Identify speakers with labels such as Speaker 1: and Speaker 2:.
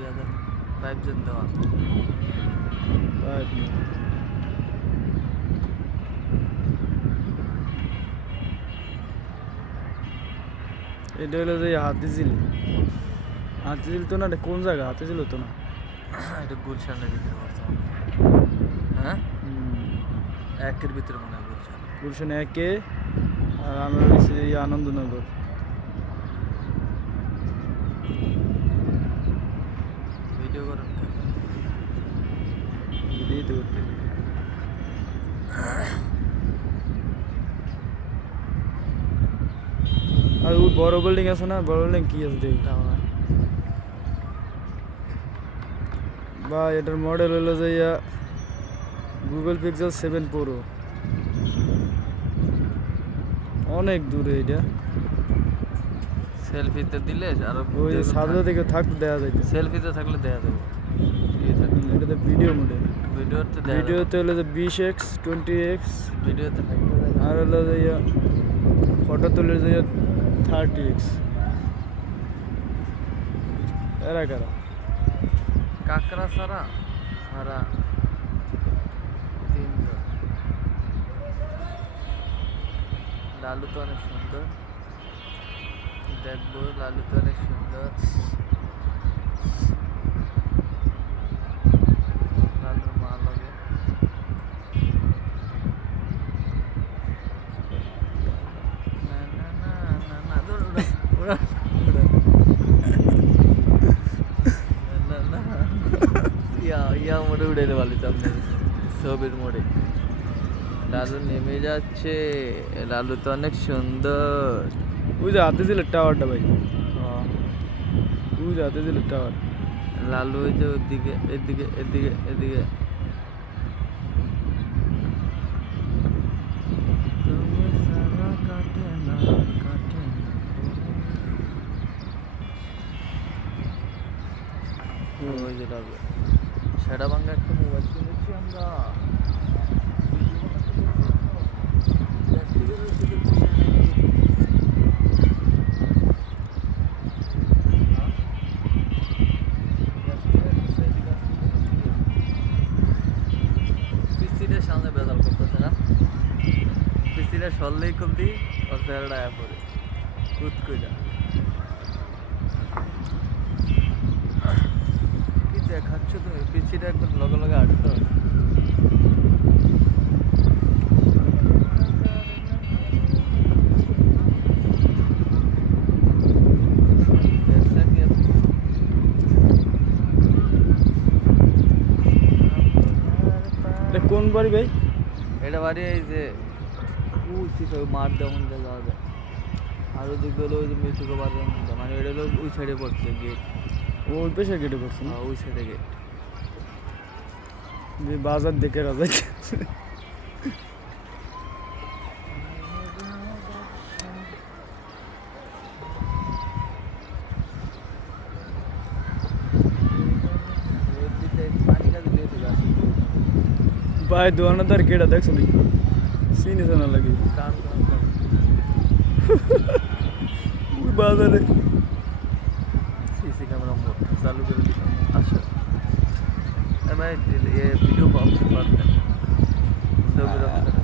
Speaker 1: দুই হাজার পাইপ জন দেওয়া।
Speaker 2: পাইপ এটা হলো যে হাতিঝিল হাতিঝিল তো না এটা কোন জায়গা? হাতিঝিল তো না।
Speaker 1: এটা গুলশানের ভিতরে পড়ছে মনে হয়। একের ভিতরে মনে হয় গুলশান।
Speaker 2: গুলশান একে আর আমরা এই আনন্দনগর
Speaker 1: ভিডিও করেন কেন?
Speaker 2: এই তো করতে। আর ওই বড় বিল্ডিং আছে না? বড় বিল্ডিং কি আছে দেখি? বা এটার মডেল হলো যে গুগল পিক্সেল সেভেন প্রো অনেক দূরে এটা।
Speaker 1: সেলফিতে দিলে আরও
Speaker 2: ওই সাদা থেকে থাকতে দেওয়া যাইতে
Speaker 1: সেলফিতে থাকলে দেয়া যাবে। থাকলে
Speaker 2: এটাতে ভিডিও মডেল
Speaker 1: ভিডিওতে
Speaker 2: ভিডিওতে হলো যে বিশ এক্স টোয়েন্টি এক্স
Speaker 1: ভিডিওতে
Speaker 2: আর হলো যে ফটো তুলে যে থার্টি এক্স এরা কারা?
Speaker 1: কাকড়া সারা সারা তিনজন। লালু তো অনেক সুন্দর। দেখব লালু তো অনেক সুন্দর লালুর মা লাগে না না না না না দৌড় উড়া উড়া উড়া না না না ইয়া মোড়ে উড়ে এলে ভালো আপনি ছবির মোড়ে লালু নেমে যাচ্ছে লালু তো অনেক সুন্দর
Speaker 2: ওই যে হাতে দিলে টাওয়ারটা ভাই ওই যে হাতে দিলে টাওয়ার
Speaker 1: লালু ওই যে ওদিকে এদিকে এদিকে এদিকে তুমি সারা কাটে না কাটে না ওই যে লালু সেটা ভাঙ্গা একটা মোবাইল কিনেছি আমরা। সামনে বেজাল করতেছে না? পিসিটা সরলেই চেহারাটা আয়া পড়ে। কুদ কইরা কি দেখাচ্ছ তুমি পিসিটা একবার লগে লগে আটতো
Speaker 2: এটা কোন বাড়ি ভাই?
Speaker 1: এটা বাড়ি এই যে উঠছি সব মাঠ দেওয়ান যাওয়া যায়। আর ওদিকে হলো ওই যে মেট্রিকো বাজার মানে এটা হলো ওই সাইডে পড়ছে গেট
Speaker 2: ওই পেশা কেটে করছে না
Speaker 1: ওই সাইডে গেট
Speaker 2: যে বাজার দেখে রাজা
Speaker 1: পানিটা দিলে চলে আসে
Speaker 2: ভাই দোকানদার কেটা দেখছ নি চিনিস না লাগে
Speaker 1: কাম কাম কাম
Speaker 2: ওই বাজারে আচ্ছা। আমি ভিডিও অপশন পাবেন ছবির অপশন